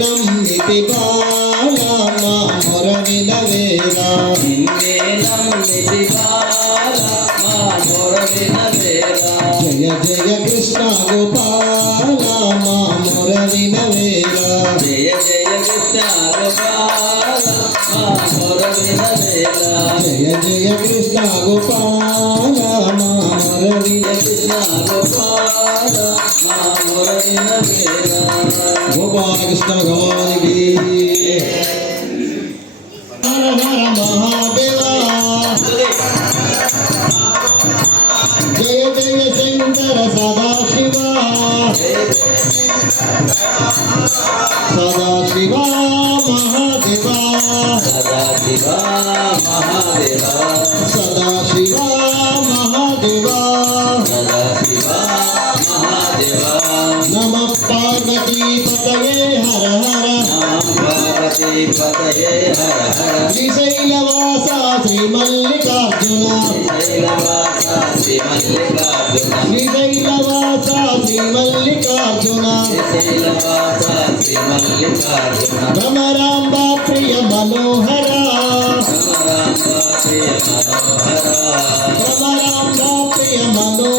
నమ్మితి బా కృష్ణ భగవానికి జయ జయ శంకర సదాశివ. సదాశివ మహాదేవా. సదాశివ మహాదేవ. సదాశివ మహాదేవా. సదాశివ మహాదేవ. నమ పార్వతీ పతయే హర హర. పార్వతీ పతయే హర హర. శ్రీశైలవాస శ్రీ మల్లికార్జున. శైలవాస శ్రీ మల్లికార్జున. శ్రీశైలవాస శ్రీ మల్లికార్జున. శైలవాస శ్రీ మల్లికార్జున. భ్రమరాంబ ప్రియ మనోహర. రామ ప్రియ మనోహర. భ్రమరాంబ ప్రియ మనోహర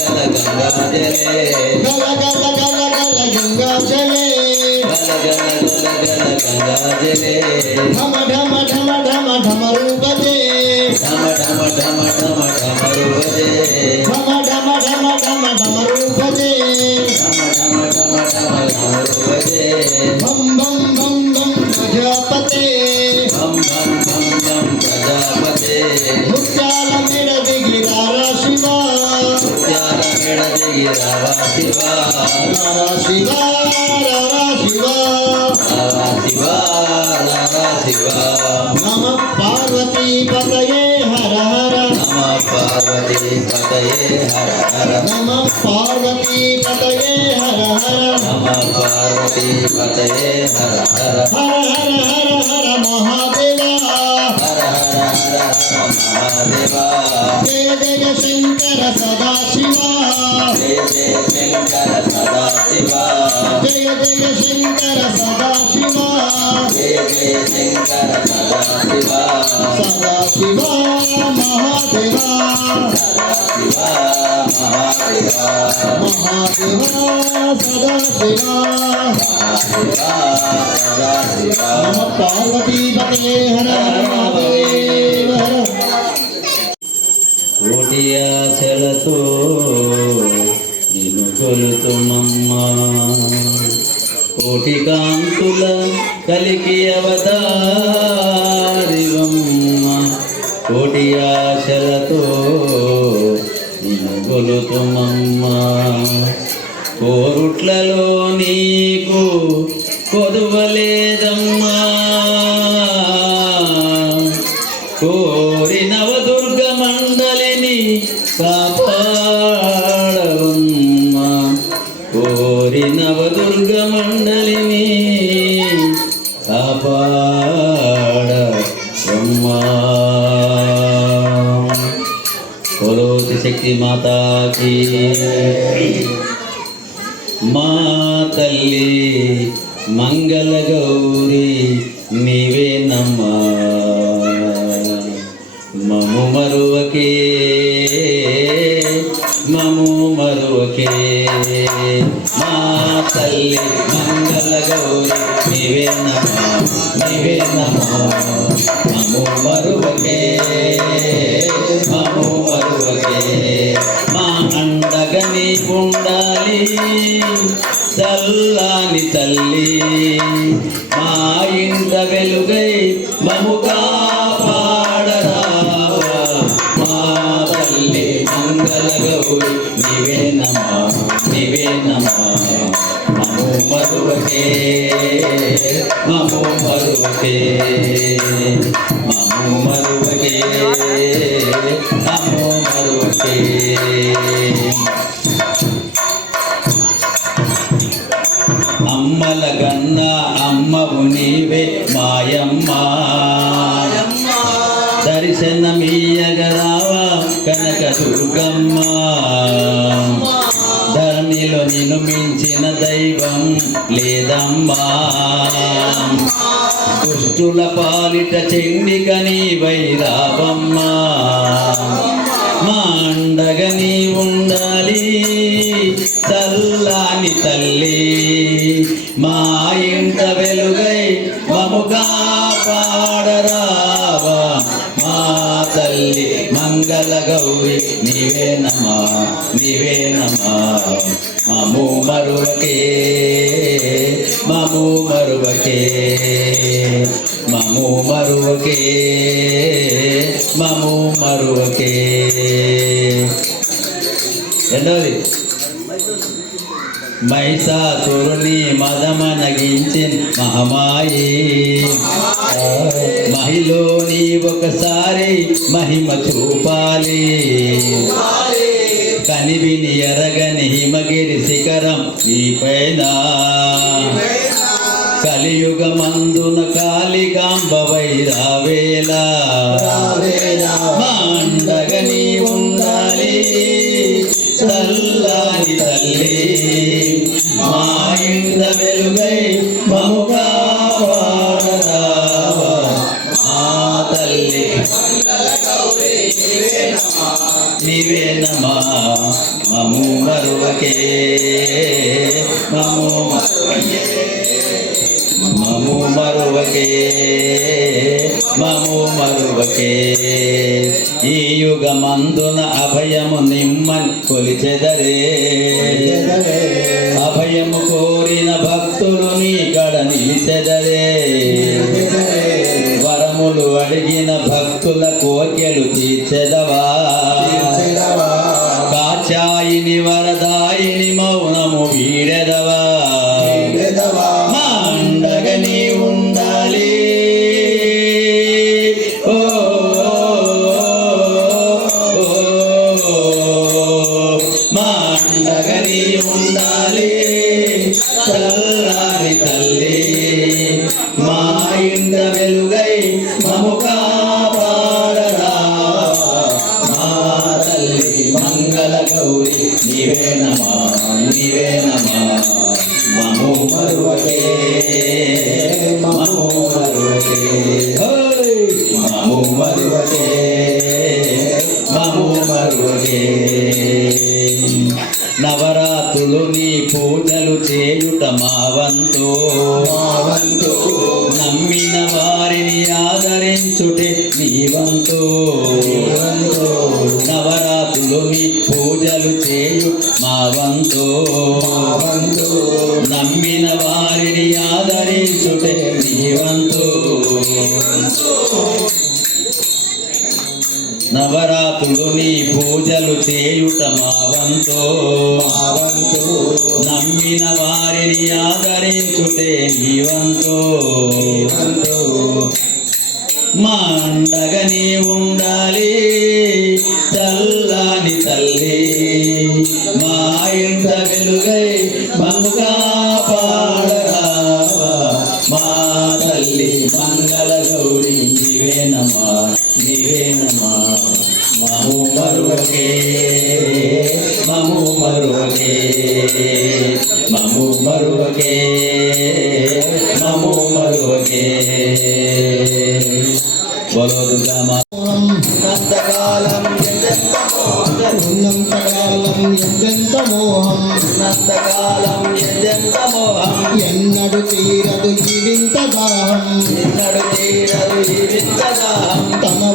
ఢమ ఢమ ఢమ ఢమ ఢమ రూపదే ఢమ ఢమ ఢమ ఢమ ఢమరువదే ఢమ ఢమ ఢమ ఢమ ఢమ రూపదే ఢమ ఢమ ఢమ ఢమ భం భం భం భం శివ రారా శివ రారా శివ రావా శివ రావా శివ నమ పార్వతీ పతయే హర హర నమ పార్వతీ పతయే హర హర నమ పార్వతీ పతయే హర హర నమ పార్వతీ పతయే హర హర హర హర హర హర హర హర హర మహాదేవ. జయ జయ శంకర సదా. జయ శంకర సదాశివ జయ జయ శంకర సదాశివ జయ జయ శంకర సదాశివ సదాశివ మహాదేవ సదాశివ మహాదేవ మహాదేవ సదాశివ మహాదేవ సదాశివ నమ పార్వతీ పదే హర మహాదేవ హర కోటి ఆశలతో కొలుతుమమ్మా. కోటి కాంతుల కలికి అవతారివమ్మ. కోటి ఆశలతో నిన్ను కొలుతుమమ్మా. కోరుట్లలో నీకు కొదువలే बोलो శక్తి మాతాకి మా తల్లి మంగళ గౌరీ నీవే నమ్మా మము మరువకే మము మరువకే మా తల్లి మంగళ గౌరీ నీవే నమ్మా నీవే నమ్మా మము మరువకే చల్లాని తల్లి. మా ఇంట వెలుగై మము కాపాడరావా మా తల్లి మంగళ గౌరి నీవే నమా నీవే నమా మము మరువకే మము మరువకే. దుష్టుల పాలిట చెండిక నీవై రావమ్మా మా అండగా నీ ఉండాలి తల్లాని తల్లి. మా ఇంట వెలుగై మముగా పాడరావా మా తల్లి మంగళ గౌరి నీవేనమా నీవేనమా మము మరువకే మరువకే మము మరువకే. రెండవది మైసాసురుని మదమనగించిన మహమాయి. మహిలోని ఒకసారి మహిమ చూపాలి. కనివిని ఎరగని హిమగిరి శిఖరం ఈ పైన కలియుగమందున మరువకే. మము మరువకే. మము మరువకే. మము మరువకే. ఈ యుగమందున అభయము నిమ్మని కొలిచెదరే. అభయము కోరిన భక్తులు జీవంతో నవరాత్రులు మీ పూజలు చేయు మా వంతో. నమ్మిన వారిని ఆదరించుటే జీవంతో నవరాత్రులు నీ పూజలు చేయుట మావంతో నమ్మిన వారిని ఆదరించుటే నీ వంతో ఉండాలి. చల్లని తల్లి మా ఇంట వెలుగై మమ్ము కాపాడరావా. మా తల్లి మంగళ గౌరి నీవేనమ్మా నీవేనమ్మా మము మరువకే మము మరువకే మము మరువకే. బలో దుర్గా మా నందకాలం మోహం ఉన్నంతకాలం ఎంతెంత మోహం నందకాలం ఎందెంత మోహం ఎన్నడు తీరదు జీవింత దాహం నిన్నడు తీరదు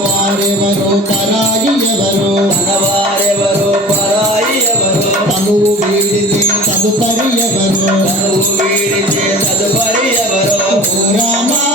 వారెవరో పరాయి ఎవరో తన వారెవరో పరాయి ఎవరో తనువు వీడితే తదుపరి ఎవరో తనువు వీడితే తదుపరి ఎవరో రామా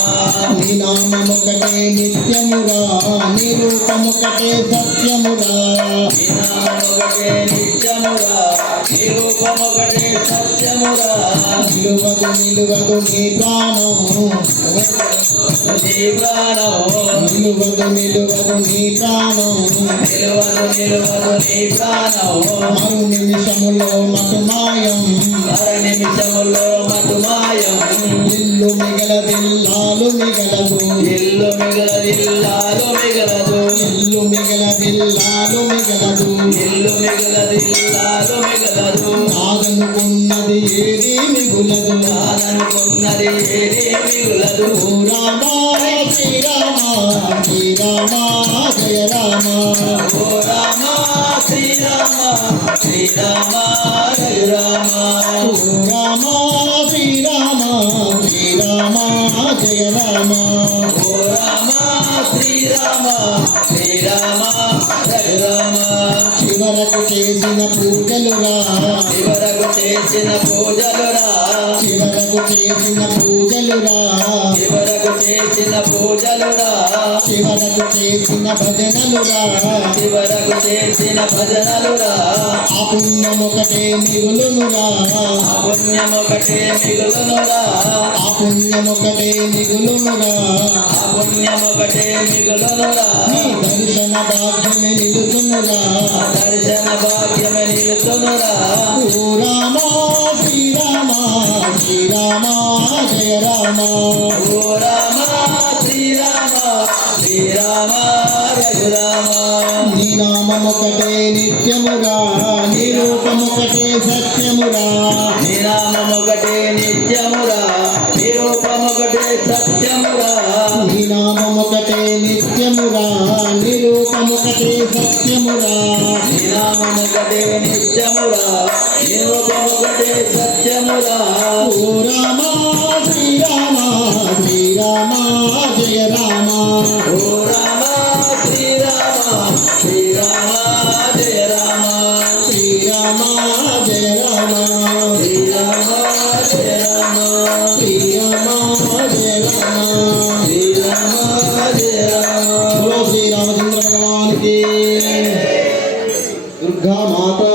నీ నామముకటే నిత్యమురా నీ రూపముకటే సత్యమురా నిత్యమురా సత్యమురా నిలువదు నిలువదు నీ నీ ప్రాణం. నిలువదు నిలువదు నీ ప్రాణం. నిలవదు నిలవదు నీ ప్రాణం. మరు నిమిషములో మటుమాయం. అర నిమిషములో మటుమాయం. ఇల్లు మిగలదిల్లాలు మిగలదు. ఇల్లు మిగలదిల్లాలు మిగలదు. ఇల్లు మిగలదిల్లాలు మిగలదు. ఇల్లు మిగలదిల్లాలు మిగలదు. నాదనుకున్నది ఏది మిగులదు. నాదనుకున్నది ఏది మిగులదు. ఓ రామ శ్రీరామ శ్రీరామ జయ రామ ఓ రామ శ్రీరామ శ్రీరామ రఘురామ ఓ రామ చేసిన పూజలురా. చివరకు చేసిన పూజలురా. చివరకు చేసిన భజనలురా. చివరకు చేసిన భజనలురా. ఆ పుణ్యమొకటే మిగులునురా. ఆ పుణ్యం ఒకటే మిగులునురా. ఆ మిగులునురా. ఆ పుణ్యం ఒకటే మిగులునురా. నీ దర్శన భాగ్యమే నిలుతునురా. ఆ దర్శన భాగ్యమే నిలుతునురా. శ్రీరామ శ్రీరామ జయ రామ. ఓ రామ శ్రీరామ శ్రీరామ రఘురామ నీ నామమొకటే నిత్యమురా నీ రూపమొకటే దుర్గా మాత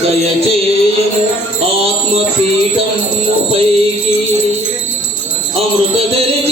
రమ్ముదయ చేయము ఆత్మపీఠము పైకి అమృత తెరిచిందు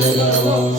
Om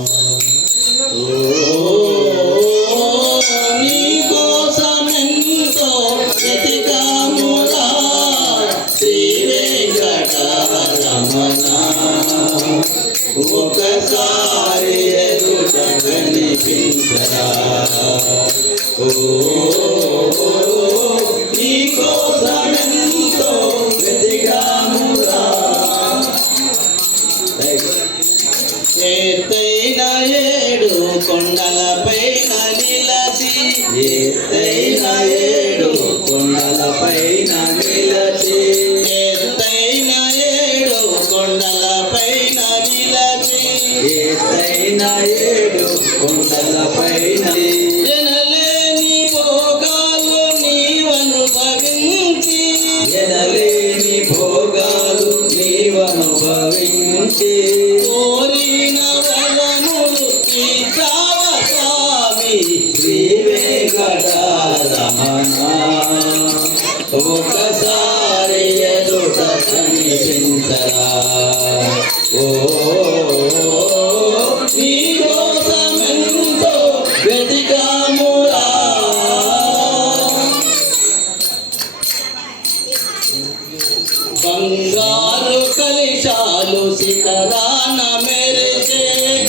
బంగారు కలిశాలు శిఖరాన మెరిసే.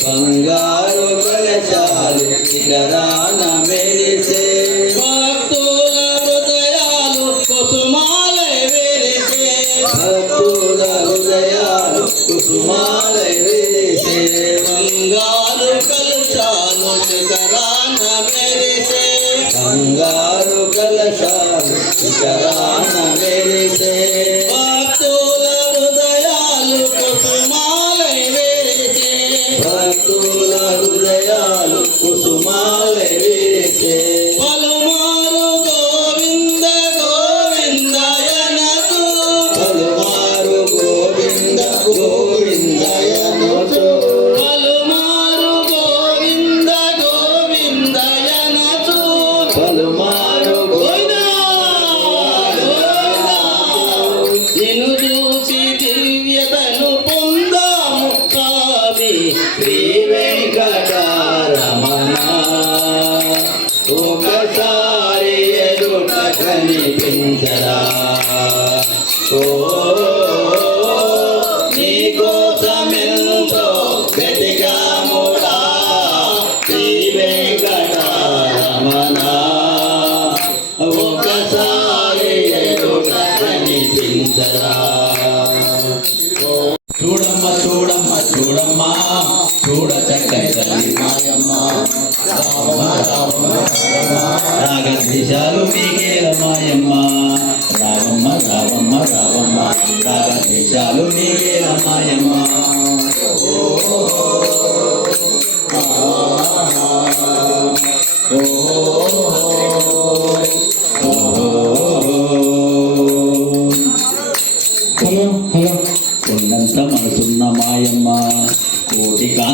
బంగారు కలిశాలు శిఖరాన మెరిసే.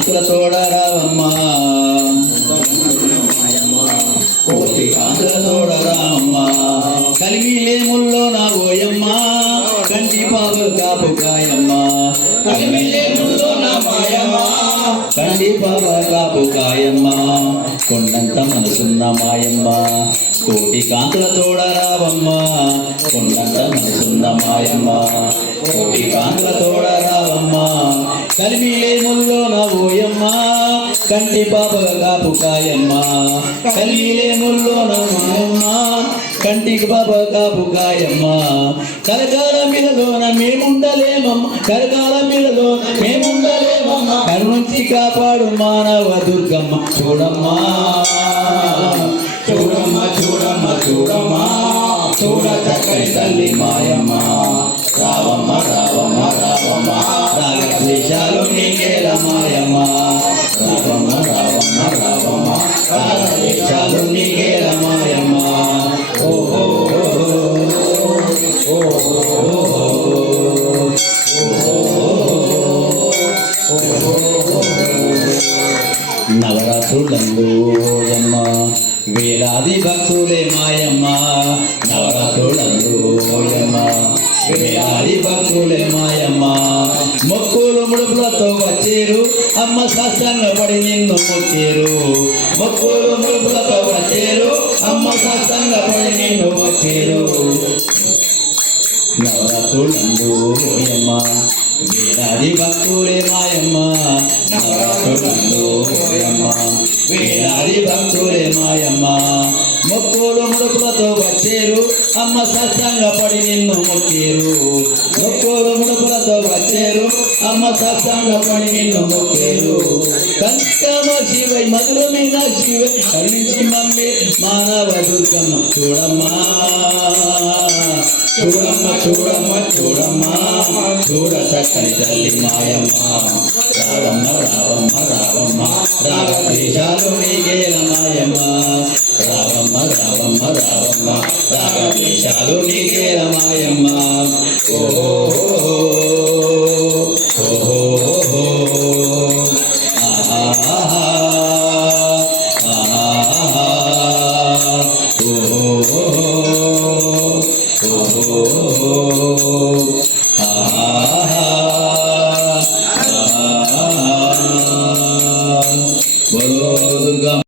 భక్తుల తోడరావమ్మా. కోటి కాంతుల తోడరామమ్మా కలిగి లేముల్లో నా ఓయమ్మా కంటి పాపలు కాపుకాయమ్మా కలిగి లేముల్లో నా మాయమ్మా కంటి పాపలు కాపుకాయమ్మా కొండంత మనసున్న మాయమ్మా. కోటి కాంతుల తోడరావమ్మా. కొండంత మనసున్న మాయమ్మ. కోటి కాంతుల తోడరావమ్మా. కలిమి లేముల్లో నా ఓయ కంటి పాపగా బుకాయమ్మా కాయమ్మ. కలిగిలే ముల్లోన కంటికి బాబా కాపు కాయమ్మ. కరకాల మిలలోన మేముండలేమమ్మ. కరకాల మిలలోన మేముండలేమమ్మ. కరుణించి కాపాడు మానవ దుర్గమ్మ. చూడమ్మా. చూడమ్మ చూడమ్మ చూడమ్మా. చూడ తల్లి మాయమ్మ. రావమ్మ రావమ్మ. వేలాది భక్తులే మాయమ్మ మొక్కులు ముడుపులతో వచ్చేరు. అమ్మ సాష్టంగ పడి నిన్ను మొక్కేరు. మొక్కులు ముడుపులతో వచ్చేరు. అమ్మ సాష్టంగ పడి నిన్ను మొక్కేరు. నవరాత్రులందు ఓయమ్మ వేలాది భక్తులే మాయమ్మ నవరాత్రులందు ఓయమ్మ వేలాది భక్తులే మాయమ్మ మొక్కులు ముడుపులతో వచ్చేరు. అమ్మ సత్సంగా పడి నిన్ను మొక్కేరు. మొక్కులు ముడుపులతో వచ్చేరు. అమ్మ సత్సంగా పడి నిన్ను మొక్కేరు. కంకమ శివై మధుర మీద శివై కరుణించి మమ్మీ మానవ దుర్గమ్మ చూడమ్మా. చూడమ్మ చూడమ్మ చూడమ్మా. చూడ చక్కని తల్లి మాయమ్మ. రావమ్మ రావమ్మ రావమ్మ. రాగ దేశాలు నీకే రమాయమ్మ రావమ్మ రావమ్మ రాగదేశాలు నీకే రమాయమ్మ ఓహో ఓహో